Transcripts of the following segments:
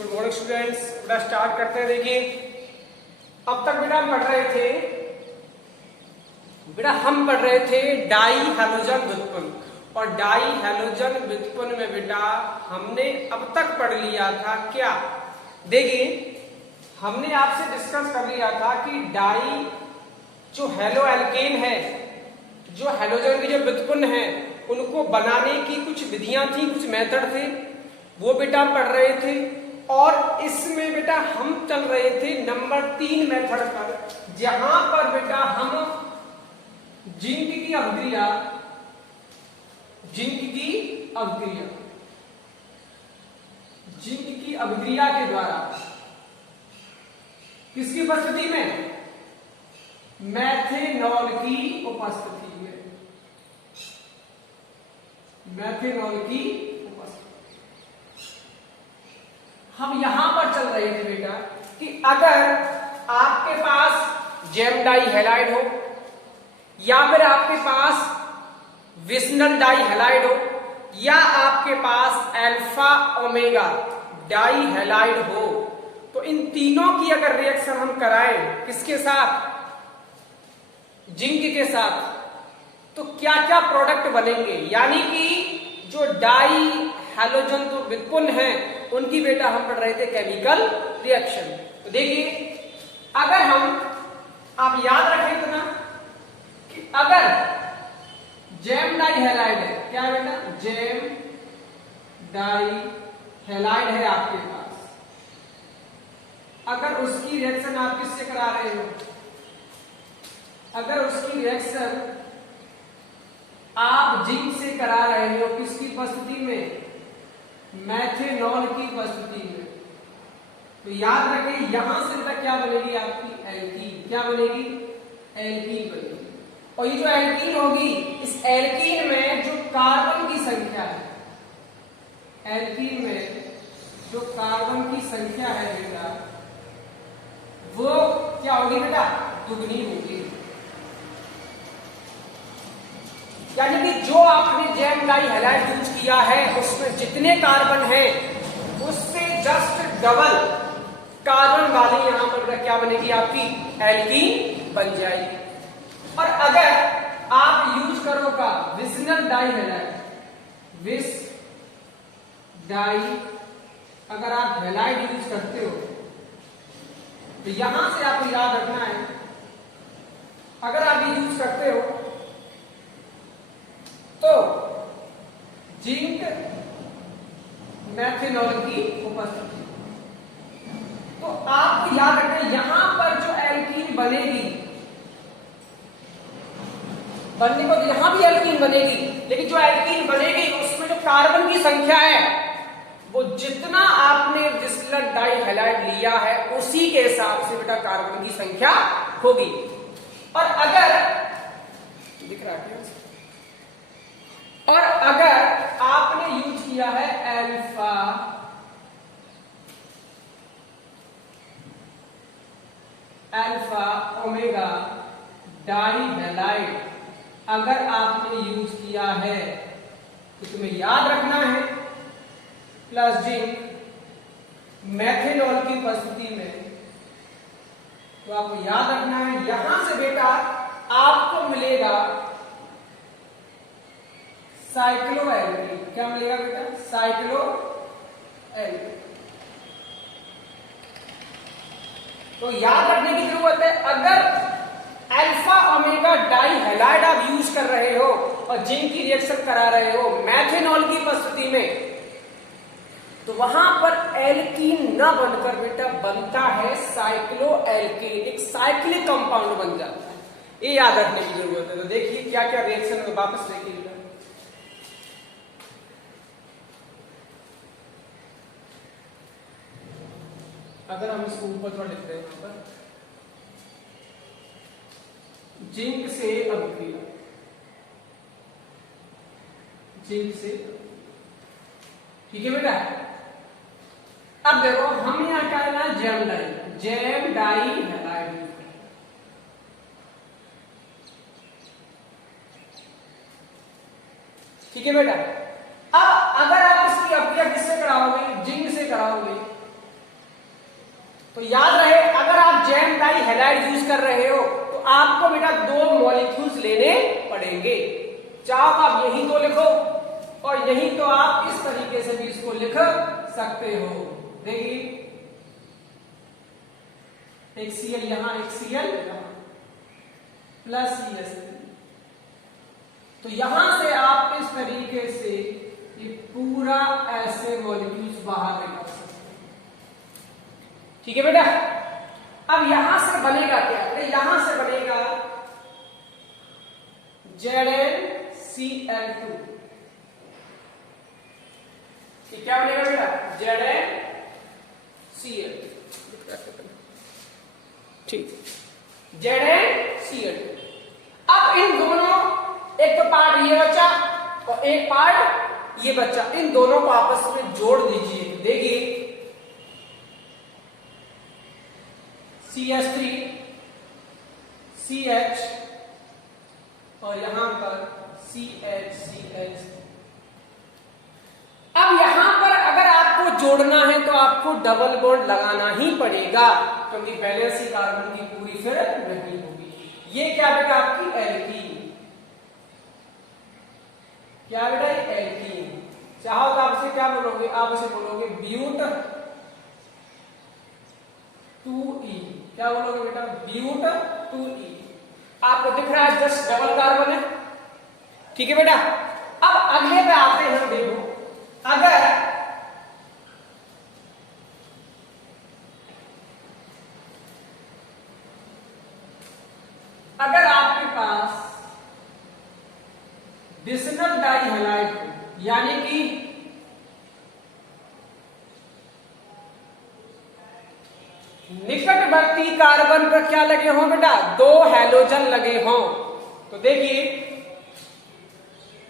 Good morning students. बेटा start करते हैं। देखिए अब तक बेटा हम पढ़ रहे थे डाई हैलोजन व्युत्पन्न, और डाई हैलोजन व्युत्पन्न में बेटा हमने अब तक पढ़ लिया था क्या। देखिए हमने आपसे डिस्कस कर लिया था कि डाई जो हेलो एल्केन है, जो हैलोजन की जो व्युत्पन्न है, उनको बनाने की कुछ विधियां थी, कुछ मेथड थे, वो बेटा पढ़ रहे थे। और इसमें बेटा हम चल रहे थे नंबर 3 मेथड पर, जहां पर बेटा हम जिंक की अभिक्रिया के द्वारा किसकी उपस्थिति में, मेथेनॉल की उपस्थिति में, हम यहां पर चल रहे थे बेटा कि अगर आपके पास जेम डाई हैलाइड हो या फिर आपके पास विस्नल डाई हैलाइड हो या आपके पास अल्फा ओमेगा डाई हैलाइड हो, तो इन तीनों की अगर रिएक्शन हम कराएं किसके साथ, जिंक के साथ, तो क्या क्या प्रोडक्ट बनेंगे। यानी कि जो डाई हैलोजन तो व्युत्पन्न है उनकी बेटा हम पढ़ रहे थे केमिकल रिएक्शन। तो देखिए अगर आप याद रखें इतना कि अगर जेम डाई हैलाइड है, क्या है बेटा, जेम डाई हैलाइड है आपके पास, अगर उसकी रिएक्शन आप किससे करा रहे हो, अगर उसकी रिएक्शन आप जिंक से करा रहे हो, किसकी उपस्थिति में, मेथेनॉल की उपस्थिति में, तो याद रखें यहां से तक क्या बनेगी आपकी एल्कीन, क्या बनेगी, एल्कीन बनेगी। और ये जो एल्कीन होगी, इस एल्कीन में जो कार्बन की संख्या है, एल्कीन में जो कार्बन की संख्या है बेटा, वो क्या होगी बेटा, दुगनी होगी। यानी कि जो आपने जेम डाई हैलाइड यूज किया है उसमें जितने कार्बन है उससे जस्ट डबल कार्बन वाली यहां पर क्या बनेगी, आपकी एल्कीन बन जाएगी। और अगर आप यूज करोगा विस्नल डाई हैलाइड, विस डाई अगर आप हैलाइड यूज करते हो तो यहां से आपको याद रखना है, अगर आप ये यूज करते हो तो जिंक मेथेनॉल की उपस्थिति, तो आपको याद रखना है यहां पर जो एल्कीन बनेगी, बनने को यहां भी एल्कीन बनेगी, लेकिन जो एल्कीन बनेगी उसमें जो कार्बन की संख्या है वो जितना आपने विस्नल डाई हैलाइड लिया है उसी के हिसाब से बेटा कार्बन की संख्या होगी। और अगर दिख रहा है, और अगर आपने यूज किया है अल्फा ओमेगा डाई हैलाइड अगर आपने यूज किया है तो तुम्हें याद रखना है प्लस जिंक मेथेनॉल की उपस्थिति में, तो आपको याद रखना है यहां से बेटा आपको मिलेगा साइक्लो एल्कीन। क्या मिलेगा बेटा, साइक्लो एल्कीन। तो याद रखने की जरूरत है, अगर अल्फा ओमेगा डाई हैलाइड आप यूज कर रहे हो और जिंक की रिएक्शन करा रहे हो मेथेनॉल की उपस्थिति में, तो वहां पर एल्कीन न बनकर बेटा बनता है साइक्लो एल्कीन, एक साइक्लिक कंपाउंड बन जाता है। ये याद रखने की जरूरत है। तो देखिए क्या क्या रिएक्शन है, वापस देखिए। अगर हम इसको ऊपर थोड़ा लिखते हैं, यहां पर जिंक से अभिक्रिया, जिंक से, ठीक है बेटा। अब देखो हम यहां क्या लेना है, जेम डाई हैलाइड, ठीक है बेटा। अब अगर आप इसकी अभिक्रिया किससे कराओगे, जिंक से कराओगे, हैलाइड यूज कर रहे हो तो आपको बेटा दो मॉलिक्यूल्स लेने पड़ेंगे। चाहो आप यही तो लिखो और यही तो आप इस तरीके से भी इसको लिख सकते हो। देखिए एक Cl यहां, एक Cl यहां, प्लस CH3। तो यहां से आप इस तरीके से ये पूरा ऐसे मॉलिक्यूल्स बाहर निकाल सकते हैं। ठीक है बेटा। अब यहां से बनेगा क्या? यहां से बनेगा ZnCl2। ये क्या बनेगा बेटा? ZnCl। ठीक, ZnCl2। अब इन दोनों, एक तो पार्ट ये बचा और एक पार्ट ये बचा, इन दोनों को आपस में जोड़ दीजिए। देखिए CH3 CH और यहां पर CH। अब यहां पर अगर आपको जोड़ना है तो आपको डबल बॉन्ड लगाना ही पड़ेगा, क्योंकि बैलेंस ही कार्बन की पूरी फिर नहीं होगी। ये क्या बेटा? आपकी एल्कीन। क्या बेटा? एल्कीन। चाहो तो आप इसे क्या बोलोगे? आप इसे बोलोगे ब्यूट 2E। क्या बोलोगे बेटा? ब्यूट 2E। आपको दिख रहा है जस्ट डबल कार्बन है। ठीक है बेटा। अब अगले पे आते हैं। देखो अगर आपके पास विसिनल डाइहैलाइड यानी कि निकटवर्ती कार्बन पर क्या लगे हों बेटा? दो हैलोजन लगे हों, तो देखिए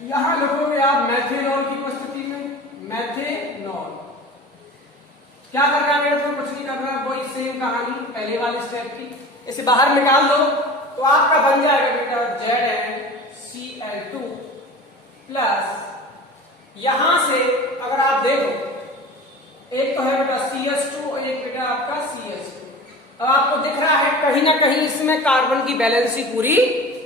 यहां लिखोगे आप मैथेनॉल की उपस्थिति में मैथेनॉल। क्या कर रहा है? तो कुछ नहीं कर रहा, वही सेम कहानी पहले वाले स्टेप की। इसे बाहर निकाल दो तो आपका बन जाएगा बेटा ZnCl2 प्लस यहां से अगर आप देखो एक तो है बेटा CH2 और एक बेटा आपका CH2। अब आपको दिख रहा है कहीं ना कहीं इसमें कार्बन की बैलेंसी पूरी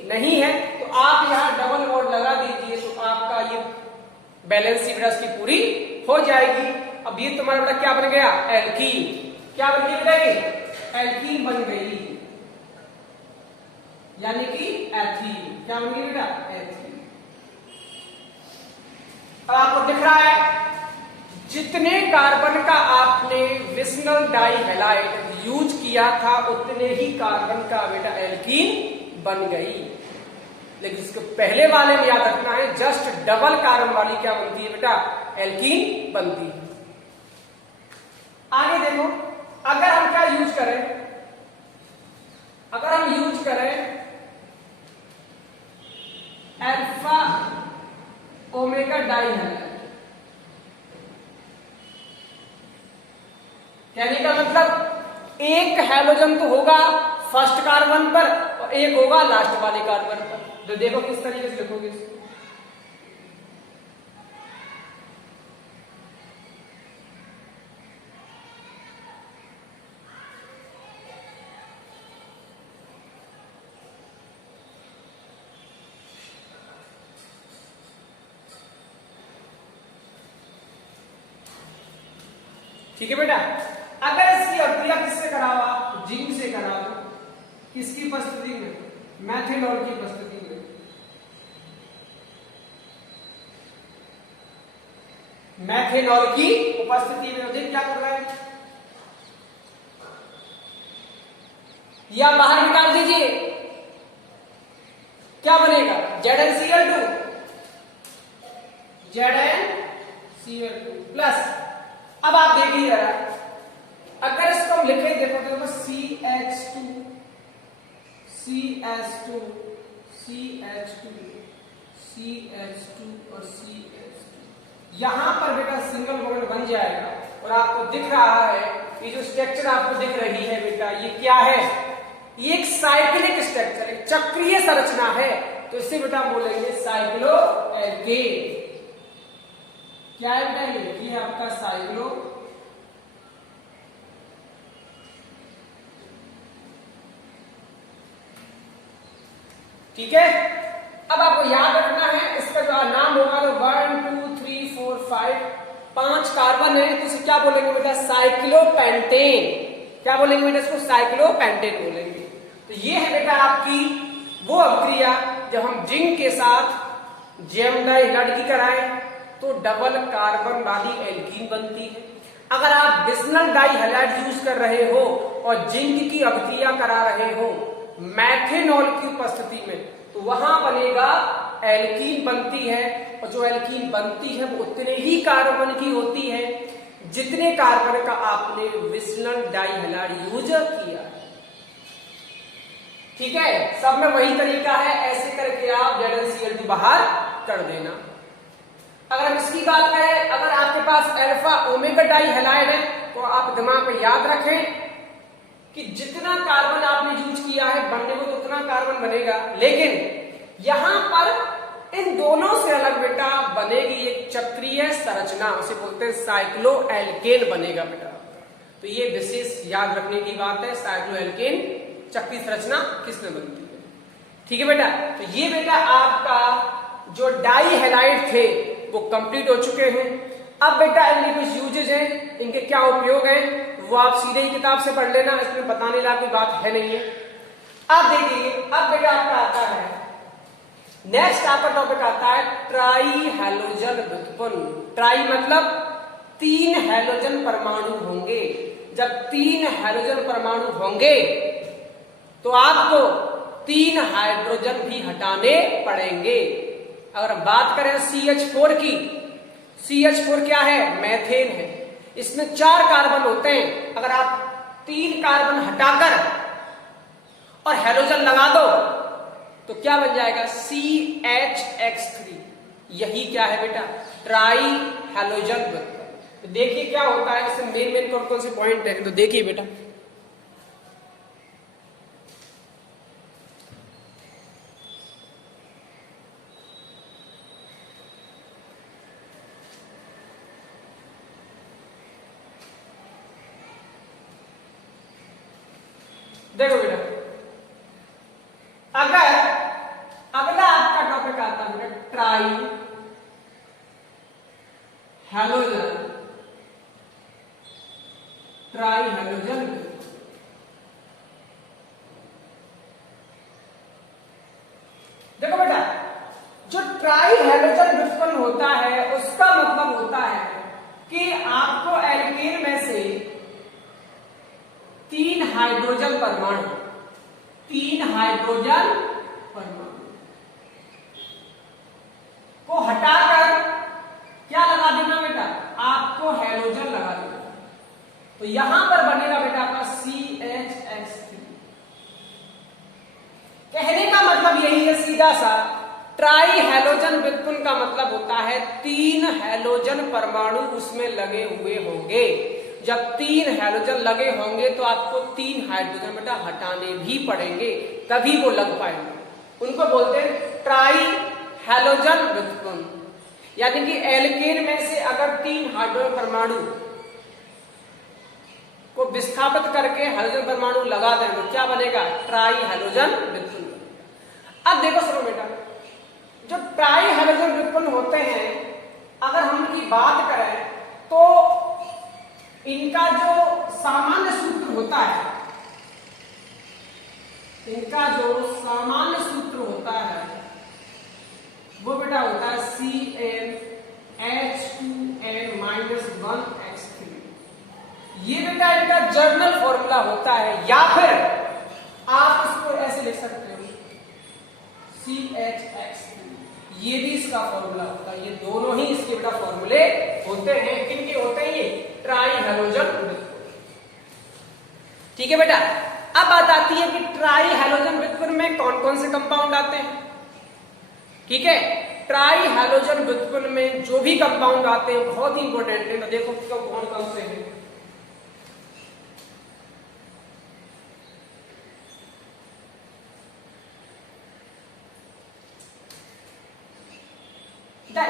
नहीं है, तो आप यहां डबल बॉन्ड लगा दीजिए तो आपका ये बैलेंसी बेटा इसकी पूरी हो जाएगी। अब ये तुम्हारा बेटा क्या बन गया? एल्कीन। क्या बन गई बेटा? एल्कीन बन गई, यानी कि एथीन। क्या बन गई बेटा? एथीन। अब आपको दिख रहा है जितने कार्बन का आपने विसिनल डाइहैलाइड यूज किया था उतने ही कार्बन का बेटा एल्कीन बन गई। लेकिन इसके पहले वाले में याद रखना है जस्ट डबल कार्बन वाली क्या बनती है बेटा? एल्कीन बनती है। आगे देखो, अगर हम क्या यूज करें? अगर हम यूज करें अल्फा ओमेगा डाइहैलाइड, कहने का मतलब एक हैलोजन तो होगा फर्स्ट कार्बन पर और एक होगा लास्ट वाले कार्बन पर। तो देखो किस तरीके से लिखोगे इसको। ठीक है बेटा। अगर इसकी अभिक्रिया किससे कराओ? आप जिंक से कराओ। किसकी उपस्थिति में? मैथेनॉल की उपस्थिति में। मैथेनॉल की उपस्थिति में देख क्या कर रहा है? या बाहर निकाल दीजिए, क्या बनेगा? ZnCl2 प्लस, अब आप देखिए जरा, अगर इसको हम लिखे देखो तो CH2 और CH2, यहां पर बेटा सिंगल बॉन्ड बन जाएगा और आपको दिख रहा है ये जो स्ट्रक्चर आपको दिख रही है बेटा ये क्या है? ये एक साइक्लिक स्ट्रक्चर, एक चक्रीय संरचना है, तो इससे बेटा हम बोलेंगे साइक्लोएल्केन। क्या है बेटा? ये है आपका साइक्लो ठीक है, अब आपको याद रखना है इसका जो नाम होगा तो 1 2 3 4 5 5 कार्बन है तो इसे क्या बोलेंगे बेटा, साइक्लोपेंटेन। क्या बोलेंगे बेटा इसको, साइक्लोपेंटेन बोलेंगे। तो ये है बेटा आपकी वो अभिक्रिया जब हम जिंक के साथ जेम डाइहाइलाइड की कराएं तो डबल कार्बन वाली एल्कीन बनती है। अगर आप विस्नल डाइहाइलाइड यूज कर रहे हो और जिंक की अभिक्रिया करा रहे हो मैथेनॉल की उपस्थिति में तो वहां बनेगा एल्कीन बनती है, और जो एल्कीन बनती है वो उतने ही कार्बन की होती है जितने कार्बन का आपने विस्नल डाइहाइलाइड यूज किया है। ठीक है, सब में वही तरीका है, ऐसे करके आप ZnCl2 बाहर कर देना। अगर हम इसकी बात करें, अगर आपके पास अल्फा ओमेगा डाइहाइलाइड है तो आप दिमाग में याद रखें कि जितना कार्बन आपने यूज किया है बनने को तो उतना कार्बन बनेगा, लेकिन यहां पर इन दोनों से अलग बेटा बनेगी एक चक्रीय संरचना, उसे बोलते हैं साइक्लोएल्केन बनेगा बेटा। तो ये विशेष याद रखने की बात है, साइक्लोएल्केन चक्रीय संरचना किसमें बनती है। ठीक है बेटा, तो ये बेटा आपका जो डाइहाइलाइड थे वो कंप्लीट हो चुके हैं। अब बेटा इनके कुछ यूजेज हैं, इनके क्या उपयोग हैं वो आप सीधे ही किताब से पढ़ लेना, इसमें बताने लायक कोई बात है नहीं है। अब देखिए, अब बेटा आपका आता है नेक्स्ट आपका टॉपिक आता है ट्राई हैलोजन व्युत्पन्न। ट्राई मतलब 3 हैलोजन परमाणु होंगे। जब 3 हैलोजन परमाणु होंगे तो आपको 3 हाइड्रोजन भी हटाने पड़ेंगे। अगर हम बात करें CH4 की, CH4 क्या है, मैथेन है, इसमें 4 कार्बन होते हैं। अगर आप 3 कार्बन हटाकर और हैलोजन लगा दो तो क्या बन जाएगा, CHX3। यही क्या है बेटा, ट्राई हैलोजन व्युत्पन्न। तो देखिए क्या होता है, इसमें मेन कौन से पॉइंट है, तो देखिए बेटा देखो बेटा, अगर अगला आपका टॉपिक आता है ट्राई हैलोजन, ट्राई हैलोजन। देखो बेटा, जो ट्राई हैलोजन व्युत्पन्न होता है उसका मतलब होता है कि आपको एल्केन में से 3 हाइड्रोजन परमाणु, 3 हाइड्रोजन परमाणु को हटाकर क्या लगा देना बेटा, आपको हैलोजन लगा देना। तो यहां पर बनेगा बेटा आपका CHX3। कहने का मतलब यही है सीधा सा, ट्राई हैलोजन व्युत्पन्न का मतलब होता है 3 हैलोजन परमाणु उसमें लगे हुए होंगे। जब 3 हैलोजन लगे होंगे तो आपको 3 हाइड्रोजन बेटा हटाने भी पड़ेंगे, तभी वो लग पाएंगे। उनको बोलते हैं ट्राई हैलोजन व्युत्पन्न। यानी कि एल्केन में से अगर 3 हाइड्रोजन परमाणु को विस्थापित करके हाइड्रोजन परमाणु लगा दें तो क्या बनेगा, ट्राई हैलोजन व्युत्पन्न। अब देखो सुनो बेटा, जो ट्राई हैलोजन व्युत्पन्न होते हैं अगर हम इनकी बात करें तो इनका जो सामान्य सूत्र होता है, इनका जो सामान्य सूत्र होता है वो बेटा होता है CnH2n-1x3। ये बेटा इनका जर्नल फॉर्मूला होता है, या फिर आप इसको ऐसे लिख सकते हो CHX3। ये भी इसका फॉर्मूला होता है। ये दोनों ही इसके बेटा फॉर्मूले होते हैं। किनके होते हैं ये, ट्राई हैलोजन व्युत्पन्न। ठीक है बेटा, अब बात आती है कि ट्राई हैलोजन व्युत्पन्न में कौन कौन से कंपाउंड आते हैं। ठीक है, ट्राई हैलोजन व्युत्पन्न में जो भी कंपाउंड आते हैं बहुत ही इंपॉर्टेंट है। तो देखो कौन कौन से हैं।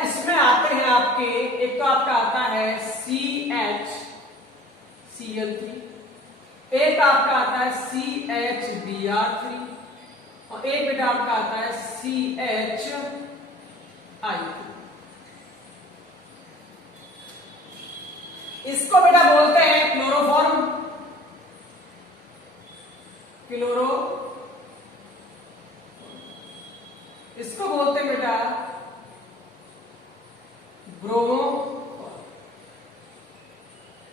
इसमें आते हैं आपके, एक तो आपका आता है CHCl3, एक आपका आता है CHBr3 और एक बेटा आपका आता है CHI। इसको बेटा बोलते हैं क्लोरोफॉर्म, क्लोरो, इसको बोलते हैं बेटा ब्रोमो,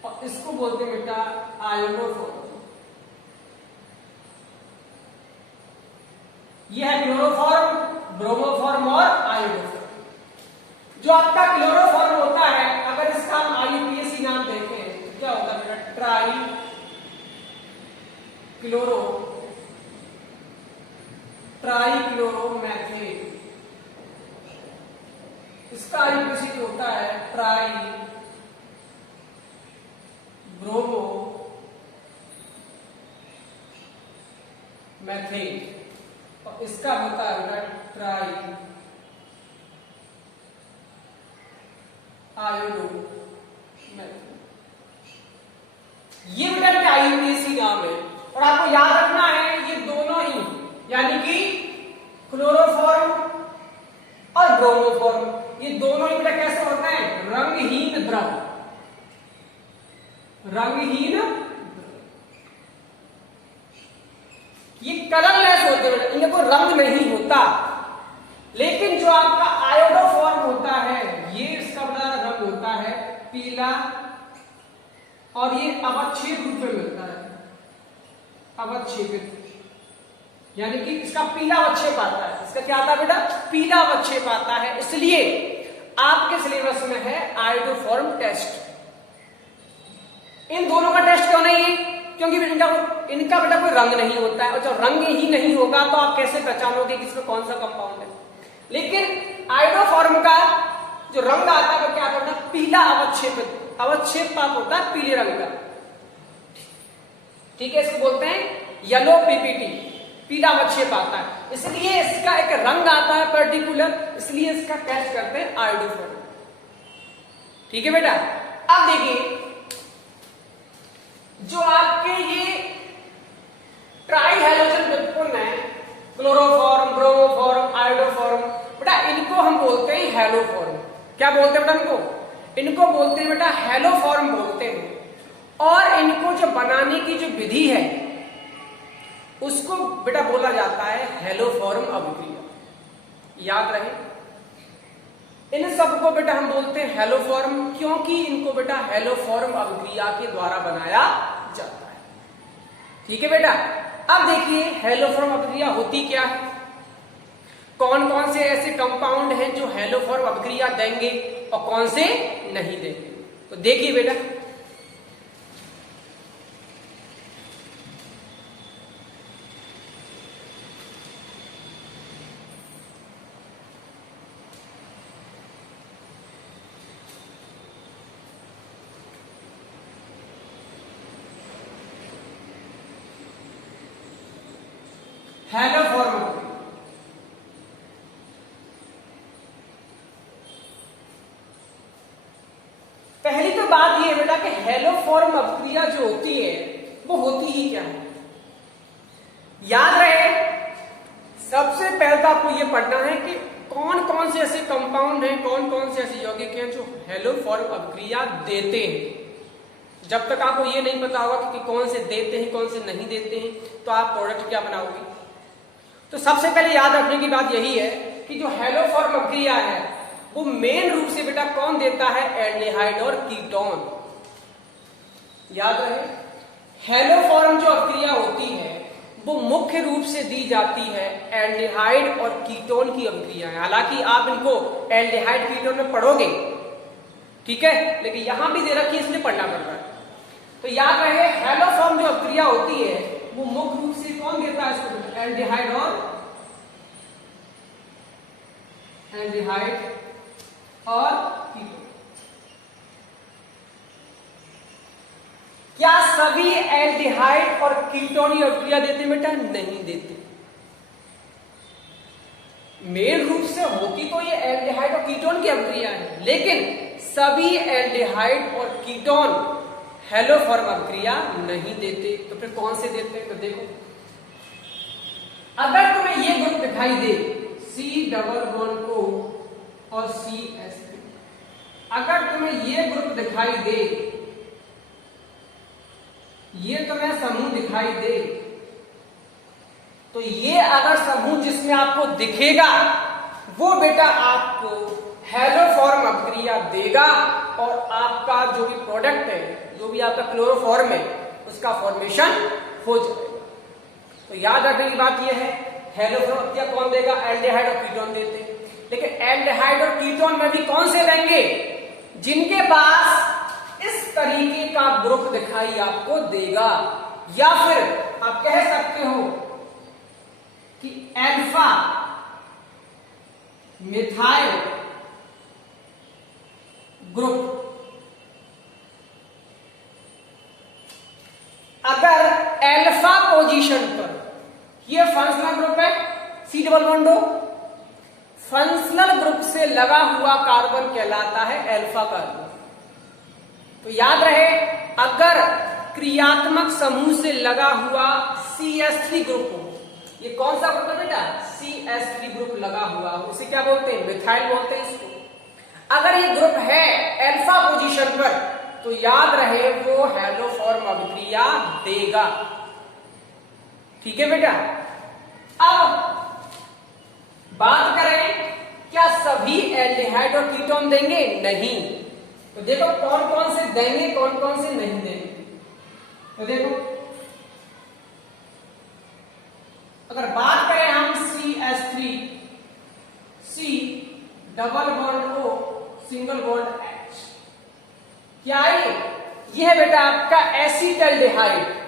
और इसको बोलते हैं बेटा आयोडोफॉर्म। यह है क्लोरोफॉर्म, ब्रोमोफॉर्म और आयोडोफॉर्म। जो आपका क्लोरोफॉर्म होता है, अगर इसका हम IUPAC नाम देखें तो क्या होता है बेटा, ट्राई क्लोरो, ट्राइक्लोरोमेथेन। इसका IUPAC होता है ट्राई ब्रोमो मैथेन, और इसका होता है ट्राई आयोडो मैथेन। ये बेटा IUPAC नाम है, और आपको याद रखना है ये दोनों ही, यानी कि क्लोरोफॉर्म और ब्रोमोफॉर्म, ये दोनों ही बेटा कैसे होता है, रंगहीन द्रव, रंगहीन, ये कलरलेस होते हैं, इनमें कोई रंग नहीं होता। लेकिन जो आपका आयोडोफॉर्म होता है, ये इसका बड़ा रंग होता है पीला, और ये अवच्छेद रूप में मिलता है, अवच्छेदित, यानी कि इसका पीला अवच्छेद आता है। इसका क्या आता है बेटा, पीला अवच्छेद आता है। इसलिए आपके सिलेबस में है आयोडोफॉर्म टेस्ट। इन दोनों का टेस्ट क्यों नहीं है, क्योंकि इनका बेटा कोई रंग नहीं होता है, और जब रंग ही नहीं होगा तो आप कैसे पहचानोगे कि इसमें कौन सा कंपाउंड है। लेकिन आयोडोफॉर्म का जो रंग आता है वो क्या होता है, पीला अवच्छेद, अवच्छेद पाप होता है पीले रंग का, ठीक है। इसको बोलते हैं येलो PPT, पीला अवच्छेद आता है, इसलिए इसका एक रंग आता है पर्टिकुलर, इसलिए इसका टेस्ट करते हैं आयोडोफॉर्म, ठीक है बेटा। अब देखिए जो आपके ये ट्राई हैलोजन व्युत्पन्न है, क्लोरोफॉर्म, ब्रोमोफॉर्म, आयोडोफॉर्म, बेटा इनको हम बोलते हैं हैलोफॉर्म। क्या बोलते हैं बेटा इनको बोलते हैं बेटा हैलोफॉर्म बोलते हैं। और इनको जो बनाने की जो विधि है उसको बेटा बोला जाता है हैलोफॉर्म अभिक्रिया, याद रहे। इन सबको बेटा हम बोलते हैं हैलोफॉर्म, क्योंकि इनको बेटा हैलोफॉर्म अभिक्रिया के द्वारा बनाया जाता है, ठीक है बेटा। अब देखिए हैलोफॉर्म अभिक्रिया होती क्या है, कौन कौन से ऐसे कंपाउंड हैं जो हैलोफॉर्म अभिक्रिया देंगे और कौन से नहीं देंगे। तो देखिए बेटा हैलोफॉर्म, पहली तो बात ये बेटा कि हैलोफॉर्म अभिक्रिया जो होती है वो होती ही क्या है, याद रहे। सबसे पहले तो आपको ये पढ़ना है कि कौन कौन से ऐसे कंपाउंड हैं, कौन कौन से ऐसे यौगिक हैं जो हैलोफॉर्म अभिक्रिया देते हैं। जब तक आपको ये नहीं पता होगा कि कौन से देते हैं कौन से नहीं देते हैं, तो आप प्रोडक्ट क्या बनाओगे। तो सबसे पहले याद रखने की बात यही है कि जो हैलोफॉर्म अभिक्रिया है वो मेन रूप से बेटा कौन देता है, एल्डिहाइड और कीटोन, याद रहे। हैलोफॉर्म जो अभिक्रिया होती है वो मुख्य रूप से दी जाती है एल्डिहाइड और कीटोन की अभिक्रिया है। हालांकि आप इनको एल्डिहाइड कीटोन में पढ़ोगे, ठीक है, लेकिन यहां भी दे रखी है इसलिए पढ़ना पड़ रहा है। तो याद रहे हैलोफॉर्म जो अभिक्रिया होती है वो मुख्य रूप से कौन देता है इसको, एल्डिहाइड और कीटोन। क्या सभी एल्डिहाइड और कीटोन की अभिक्रिया देते बेटा, नहीं देते। मेन रूप से होती तो ये एल्डिहाइड और कीटोन की अभिक्रिया है, लेकिन सभी एल्डिहाइड और कीटोन हैलोफॉर्म अभिक्रिया नहीं देते। तो फिर कौन से देते हैं, तो देखो अगर तुम्हें ये ग्रुप दिखाई दे C डबल बॉन्ड O और CH3, अगर तुम्हें ये ग्रुप दिखाई दे, ये तुम्हें समूह दिखाई दे, तो ये अगर समूह जिसमें आपको दिखेगा वो बेटा आपको हेलोफॉर्म अभिक्रिया देगा और आपका जो भी प्रोडक्ट है, जो भी आपका क्लोरोफॉर्म है, उसका फॉर्मेशन हो जाएगा। तो याद रखने की बात यह है, हेलोफॉर्म अभिक्रिया कौन देगा? एल्डिहाइड और कीटोन देते हैं। लेकिन एल्डिहाइड और कीटोन में भी कौन से लेंगे? जिनके पास इस तरीके का ग्रुप दिखाई आपको देगा, या फिर आप कह सकते हो कि अल्फा मिथाइल ग्रुप। अगर अल्फा पोजीशन पर ये फंक्शनल ग्रुप है C double bond O, functional group से लगा हुआ कार्बन कहलाता है अल्फा कार्बन। तो याद रहे, अगर क्रियात्मक समूह से लगा हुआ CH3 ग्रुप हो, ये कौन सा ग्रुप है बेटा? CH3 ग्रुप लगा हुआ हो, उसे क्या बोलते हैं? मिथाइल बोलते हैं इसको। अगर ये ग्रुप है अल्फा पोजीशन पर, तो याद रहे वो हेलोफॉर्म अभिक्रिया देगा। ठीक है बेटा। अब बात करें, क्या सभी एल्डिहाइड और कीटोन देंगे? नहीं। तो देखो कौन कौन से देंगे, कौन कौन से नहीं देंगे। तो देखो, अगर बात करें हम CH3, C double bond O single bond H, क्या है ये? है बेटा आपका एसीटल्डिहाइड।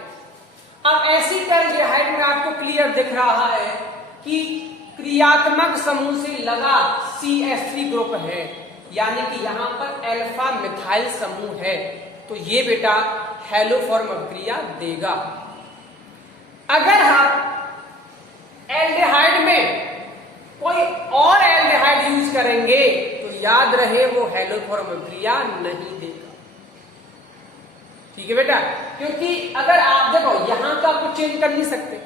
अब एसीटल्डिहाइड में आपको क्लियर दिख रहा है कि क्रियात्मक समूह से लगा CH3 ग्रुप है, यानी कि यहां पर अल्फा मिथाइल समूह है, तो ये बेटा हेलोफॉर्म अभिक्रिया देगा। अगर हम एल्डिहाइड में कोई और एल्डिहाइड यूज करेंगे, तो याद रहे वो हेलोफॉर्म अभिक्रिया नहीं देगा। ठीक है बेटा, क्योंकि अगर आप देखो यहां तो आपको चेंज कर नहीं सकते,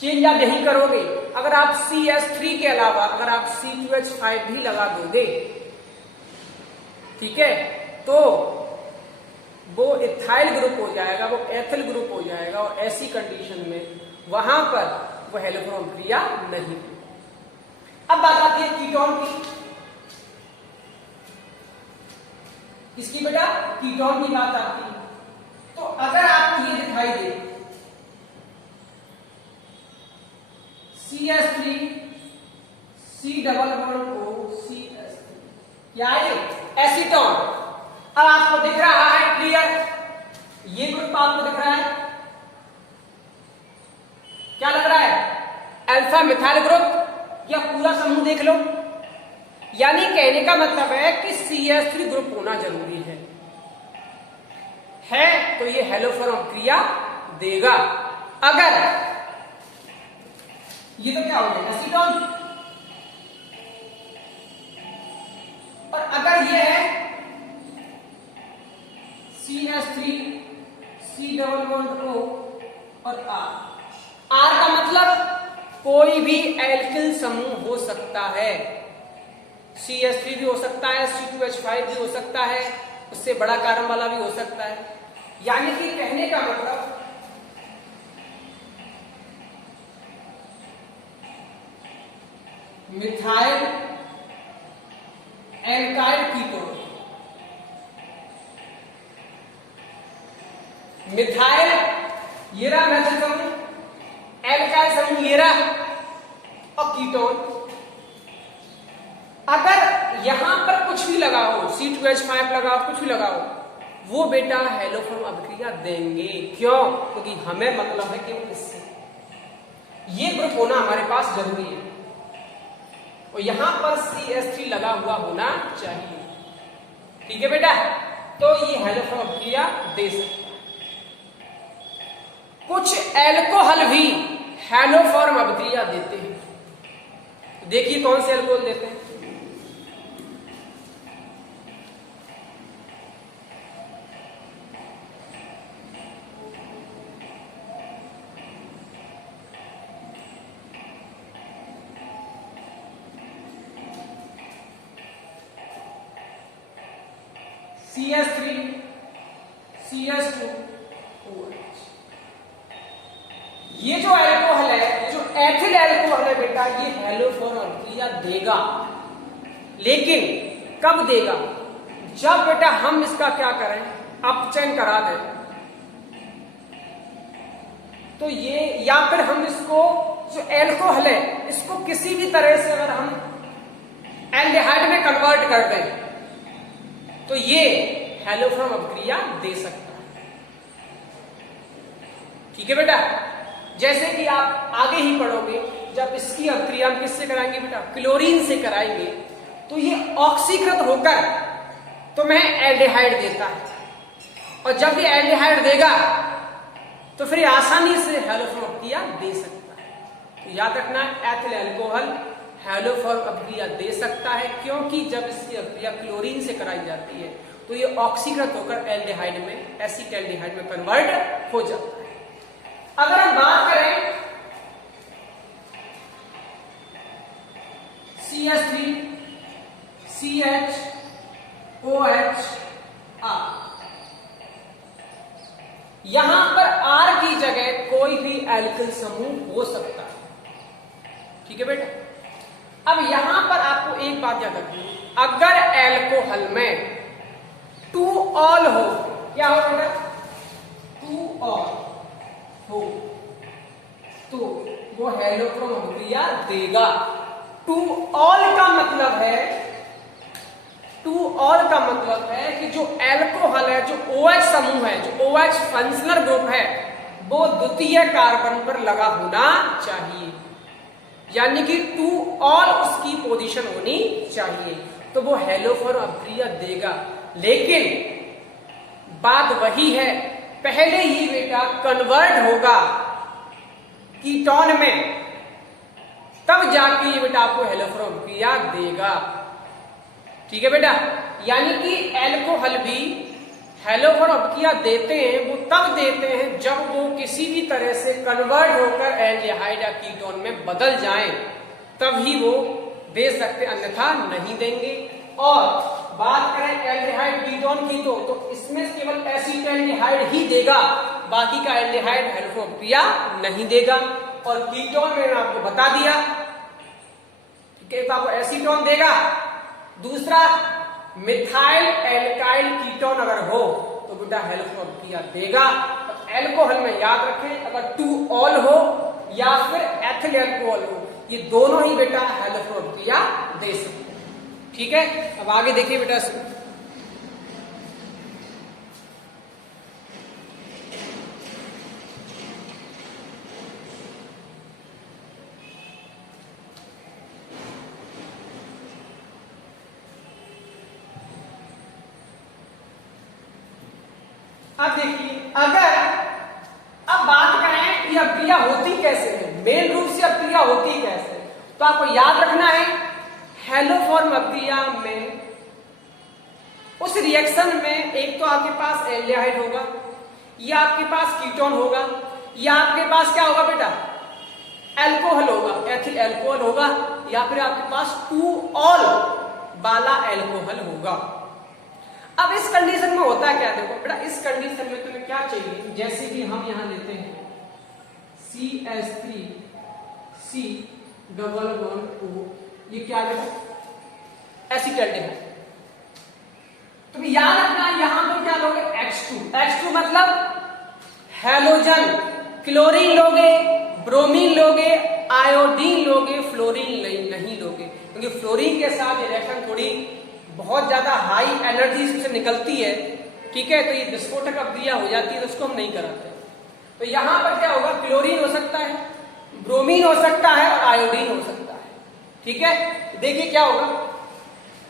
चेंज आप नहीं करोगे। अगर आप CH3 के अलावा अगर आप C2H5 भी लगा दोगे, ठीक है, तो वो इथाइल ग्रुप हो जाएगा, वो एथिल ग्रुप हो जाएगा, और ऐसी कंडीशन में वहां पर वो हेलोफॉर्म अभिक्रिया नहीं। अब बात आती है कीटोन की। किसकी बेटा? कीटोन की बात आती है। तो अगर आपको ये दिखाई दे CH3 C double bond O CH3, क्या है? एसीटोन। अब आपको दिख रहा है क्लियर, ये ग्रुप आपको दिख रहा है, क्या लग रहा है? अल्फा मिथाइल ग्रुप, या पूरा समूह देख लो। यानी कहने का मतलब है कि CH3 ग्रुप होना जरूरी है तो ये हेलोफॉर्म अभिक्रिया देगा। अगर ये तो क्या हो गया? एसीटोन। और अगर ये है CH3 C double bond O और R का मतलब कोई भी एल्किल समूह हो सकता है। CH3 भी हो सकता है, C2H5 भी हो सकता है, उससे बड़ा कार्बन वाला भी हो सकता है। यानी कि कहने का मतलब मिथाइल एल्काइल कीटोन, मिथाइल ये रहा मैथिल समूह, एल्काइल समूह ये रहा, और कीटोन। अगर यहां पर कुछ भी लगाओ, C2H5 लगाओ, कुछ भी लगाओ, वो बेटा हेलोफॉर्म अभिक्रिया देंगे। क्यों? क्योंकि हमें मतलब है कि इससे ये ग्रुप होना हमारे पास जरूरी है, और यहां पर CH3 लगा हुआ होना चाहिए। ठीक है बेटा, तो ये हेलोफॉर्म अभिक्रिया दे सकता है। कुछ एल्कोहल भी हेलोफॉर्म अभिक्रिया देते हैं। देखिए कौन से एल्कोहल देते हैं। CH3 CH2 OH। ये जो एल्कोहल है, ये जो एथिल एल्कोहल है बेटा, ये हैलोफोर अभिक्रिया देगा, लेकिन कब देगा? जब बेटा हम इसका क्या करें, अपचयन करा दें। तो ये, या फिर हम इसको जो एल्कोहल है इसको किसी भी तरह से अगर हम एल्डिहाइड में कन्वर्ट कर दें तो ये हैलोफोर अभिक्रिया दे सकता है। ठीक है बेटा, जैसे कि आप आगे ही पढ़ोगे, जब इसकी अभिक्रिया हम किससे कराएंगे बेटा, क्लोरीन से कराएंगे, तो ये ऑक्सीकृत होकर तुम्हें एल्डिहाइड देता है, और जब ये एल्डिहाइड देगा तो फिर आसानी से हैलोफोर अभिक्रिया दे सकता है। तो याद रखना, एथिल एल्कोहल हैलोफोर अभिक्रिया दे सकता है, क्योंकि जब इसकी अभिक्रिया क्लोरीन से कराई जाती है तो ये ऑक्सीकृत होकर एल्डिहाइड में, एसिटाल्डिहाइड में कन्वर्ट हो जाता है। अगर हम बात करें CH3 CHOH R, यहां पर R की जगह कोई भी एल्किल समूह हो सकता है। ठीक है बेटा, अब यहां पर आपको एक बात याद रखनी, अगर एल्कोहल में 2 ऑल हो, क्या हो बेटा, 2 ऑल हो, तो वो हैलोफोर अभिक्रिया देगा। 2 ऑल का मतलब है, 2 ऑल का मतलब है कि जो एल्कोहल है, जो OH समूह है, जो OH फंक्शनल ग्रुप है, वो द्वितीय कार्बन पर लगा होना चाहिए, यानी कि 2 ऑल उसकी पोजीशन होनी चाहिए, तो वो हैलोफोर अभिक्रिया देगा। लेकिन बात वही है, पहले ही बेटा कन्वर्ट होगा कीटोन में, तब जाके ये बेटा आपको हैलोफोर अभिक्रिया देगा। ठीक है बेटा, यानी कि एल्कोहल भी हैलोफोर अभिक्रिया देते हैं, वो तब देते हैं जब वो किसी भी तरह से कन्वर्ट होकर एल्डिहाइड या कीटोन में बदल जाएं, तभी वो दे सकते, अन्यथा नहीं देंगे। और बात करें एल्डिहाइड कीटोन की, तो इसमें केवल एसिटाल्डिहाइड ही देगा, बाकी का एल्डिहाइड हैलोफोर अभिक्रिया नहीं देगा। और कीटोन में मैंने आपको बता दिया, ठीक है, तो आपको एसीटोन देगा, दूसरा मिथाइल एल्काइल कीटोन अगर हो तो बेटा हैलोफोर अभिक्रिया देगा। तो एल्कोहल में याद रखें, अगर 2 ऑल हो या फिर एथिल एल्कोहल हो, ये दोनों ही बेटा हैलोफोर अभिक्रिया दे सकते हैं। ठीक है, अब आगे देखिए बेटा, अब देखिए, अगर अब बात करें ये अभिक्रिया होती कैसे है, मेन रूप से अभिक्रिया होती कैसे, तो आपको याद रखना है हैलोफोर अभिक्रिया में उस रिएक्शन में एक तो आपके पास एल्डिहाइड होगा, या आपके पास कीटोन होगा, या आपके पास क्या होगा बेटा, एल्कोहल होगा, एथिल एल्कोहल होगा, या फिर आपके पास 2 ऑल वाला एल्कोहल होगा। अब इस कंडीशन में होता है क्या, देखो बेटा, इस कंडीशन में तुम्हें क्या चाहिए, जैसे कि हम यहां लेते हैं CH3 C double bond O, ये क्या है बेटा, एसिटाल्डिहाइड। तो याद रखना यहां पर क्या लोगे, H2 मतलब हैलोजन, क्लोरीन लोगे, ब्रोमीन लोगे, आयोडीन लोगे, फ्लोरीन नहीं लोगे, क्योंकि फ्लोरीन के साथ ये रिएक्शन थोड़ी बहुत ज्यादा हाई एनर्जी से निकलती है। ठीक है, तो ये विस्फोटक अभिक्रिया हो जाती है, तो उसको हम नहीं कराते। तो यहां पर क्या होगा, क्लोरीन हो सकता है, ब्रोमीन हो सकता है, और आयोडीन हो सकता है। ठीक है, देखिए क्या होगा,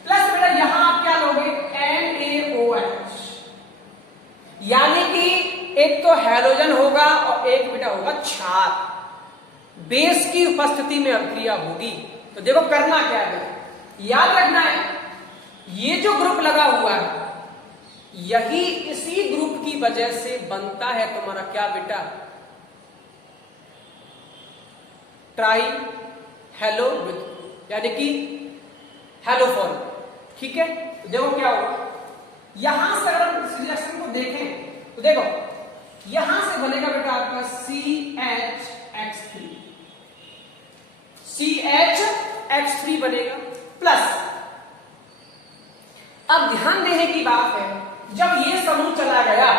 प्लस बेटा यहां आप क्या लोगे, NaOH, यानी कि एक तो हैलोजन होगा और एक बेटा होगा क्षार, बेस की उपस्थिति में अभिक्रिया होगी। तो देखो करना क्या है, याद रखना है ये जो ग्रुप लगा हुआ है, यही इसी ग्रुप की वजह से बनता है तुम्हारा क्या बेटा, ट्राई हेलो विथ, यानी कि हैलोफोर। ठीक है, देखो क्या होगा, यहां से अगर हम इस रिएक्शन को देखें तो देखो यहां से बनेगा बेटा आपका CHX3, CHX3 बनेगा प्लस। अब ध्यान देने की बात है, जब ये समूह चला गया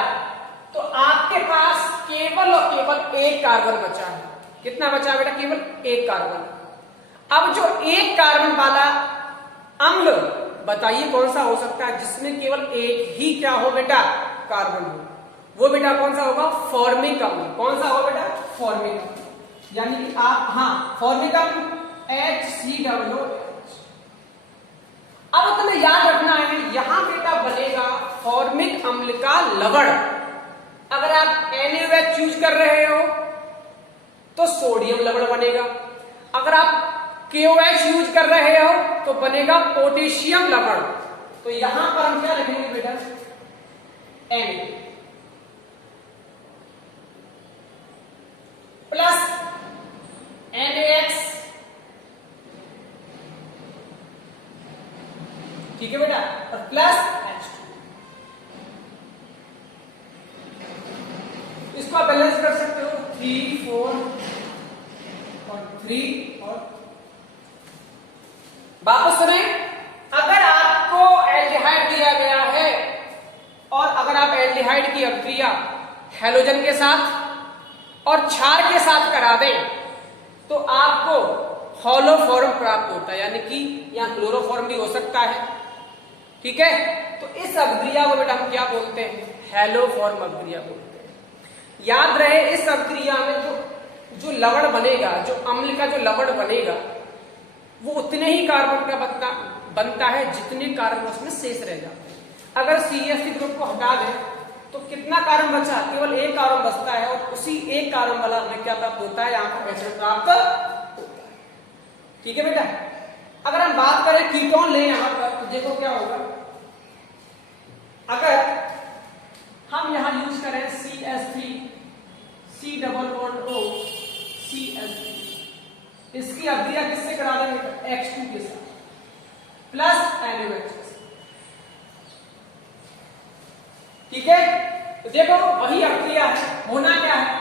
तो आपके पास केवल और केवल एक कार्बन बचा है। कितना बचा है बेटा? केवल एक कार्बन। अब जो एक कार्बन वाला अम्ल बताइए कौन सा हो सकता है जिसमें केवल एक ही क्या हो बेटा? कार्बन हो। वो बेटा कौन सा होगा? फॉर्मिक अम्ल। कौन सा होगा बेटा? फॉर्मिक अम्ल। यानी कि आप फॉर्मिक अम्ल HCOOH। अब तुम्हें याद रखना है यहां बेटा बनेगा फॉर्मिक अम्ल का लवण। अगर आप NaOH यूज कर रहे हो तो सोडियम लवण बनेगा, अगर आप KOH यूज कर रहे हो तो बनेगा पोटेशियम लवण। तो यहां पर हम क्या लिखेंगे बेटा? Na प्लस NaX, ठीक है बेटा, और प्लस H2। इसको आप बैलेंस कर सकते हो 3 4 और 3 और वापस सुने। अगर आपको एल्डिहाइड दिया गया है और अगर आप एल्डिहाइड की अभिक्रिया हैलोजन के साथ और क्षार के साथ करा दें तो आपको होलोफॉर्म प्राप्त होता है, यानी कि यहां क्लोरोफॉर्म भी हो सकता है। ठीक है, तो इस अभिक्रिया को बेटा हम क्या बोलते हैं? हैलोफॉर्म अभिक्रिया बोलते हैं। याद रहे इस अभिक्रिया में जो लवण बनेगा, जो अम्ल का जो लवण बनेगा वो उतने ही कार्बन का बनता है जितने कार्बन उसमें शेष रह जाते हैं। अगर CH3 ग्रुप को हटा दें तो कितना कार्बन बचा? केवल एक कार्बन बचता है और उसी एक कार्बन वाला हमें क्या प्राप्त होता है? यहां पर एसिड प्राप्त होता है। ठीक है बेटा, अगर हम बात करें कीटोन ले यहां पर तो देखो क्या होगा। अगर हम यहां यूज करें CH3 C double bond O CH3, इसकी अभिक्रिया किससे करा देंगे? X2 के साथ प्लस NaOH। ठीक है, तो देखो वही अभिक्रिया है। होना क्या है?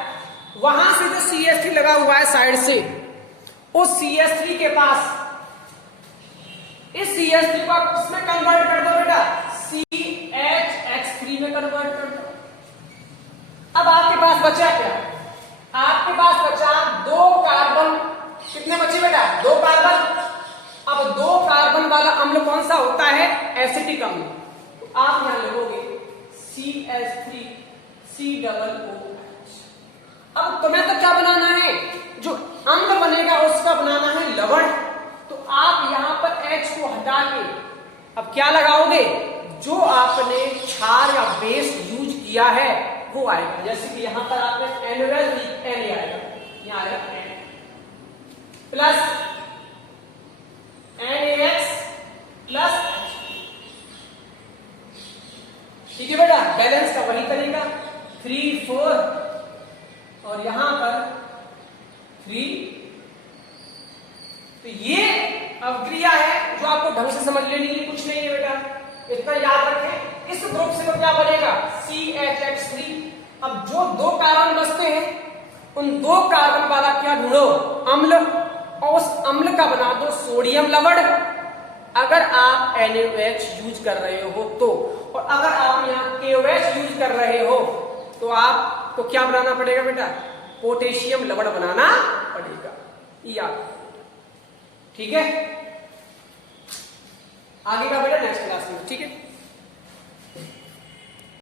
वहां से जो CH3 लगा हुआ है साइड से, उस CH3 के पास इस CH3 को आप उसमें कन्वर्ट कर दो बेटा, CHX3 में कन्वर्ट कर दो। अब आपके पास बचा क्या? आपके पास बचा 2 कार्बन। कितने बचे बेटा? 2 कार्बन। अब 2 कार्बन वाला अम्ल कौन सा होता है? एसिटिक अम्ल। तो आप यहां लिखोगे CH3 COOH। अब तुम्हें तो क्या बनाना है? जो अम्ल बनेगा उसका बनाना है लवण। तो आप यहां पर H को हटा के अब क्या लगाओगे? जो आपने क्षार या बेस यूज किया है वो आएगा। जैसे कि यहां पर आपने NaOH Na आएगा, यहां आएगा Na प्लस NaX प्लस। ठीक है बेटा, बैलेंस का वही तरीका 3 4 और यहां पर 3। तो ये अभिक्रिया है जो आपको ढंग से समझ लेनी है, कुछ नहीं है बेटा, इतना याद रखें। इस ग्रुप से तो क्या बनेगा? CHX3। अब जो 2 कार्बन बचते हैं उन 2 कार्बन वाला क्या ढूंढो? अम्ल, और उस अम्ल का बना दो सोडियम लवण। अगर आप NaOH यूज कर रहे हो तो, और अगर आप यहाँ KOH यूज कर रहे हो तो आपको क्या बनाना पड़ेगा बेटा? पोटेशियम लवण बनाना पड़ेगा। याद, ठीक है? आगे का बेटा नेक्स्ट क्लास में। ठीक है।